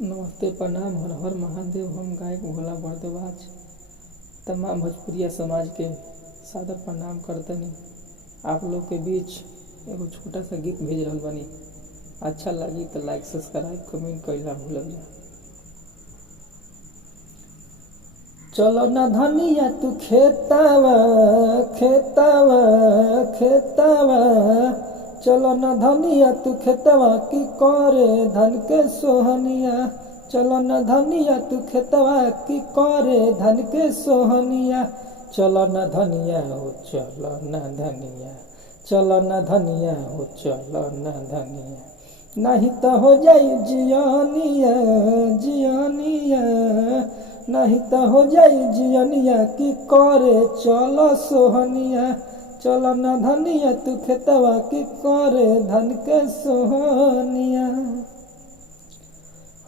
नमस्ते प्रणाम हर हर महादेव। हम गायक भोला बरदवाज तमाम भोजपुरिया समाज के सादर प्रणाम करतनी। आप लोग के बीच एगो छोटा सा गीत भेज रहल बानी। अच्छा लगी तो लाइक सब्सक्राइब कमेंट कइला भूलल जा। चलो ना धनिया तू खेतावा खेतावा खेतावा, चलो न धनिया तू खेतवा की करे धन के सोहनिया। चलो न धनिया तू खेतवा की करे धन के सोहनिया। चलो न धनिया हो चलो न धनिया, चलो न धनिया हो चलो न धनिया। नहीं तो हो जाई जियानिया जियानिया, नहीं तो हो जाई जियानिया की करे चलो सोहनिया। चलो न धनिया तू खेतवा की करे धन के सोहनिया।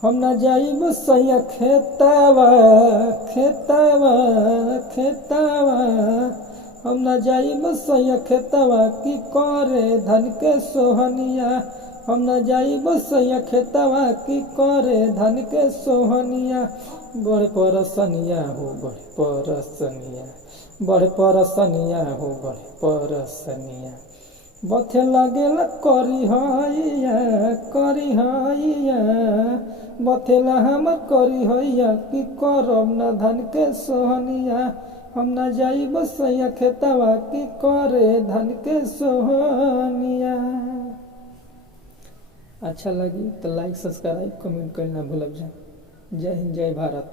हम न जाइब सैया खेतवा खेतवा खेतवा, हम न जाइब सैया खेतवा की करे धन के सोहनिया। हम न जाइब सैया खेतवा की करे धन के सोहनिया। बड़े परसनिया हो बड़े परसनिया, बड़े परसनिया हो बड़े परसनिया। बथे लागेला करी हैया बथेला हम करी हैया कि करब न धन के सोहनिया। हम न जाइब सैया खेतवा की करे धन के सोहनिया। अच्छा लगी तो लाइक सब्सक्राइब कमेंट करना भूलब जा। जय हिंद जय भारत।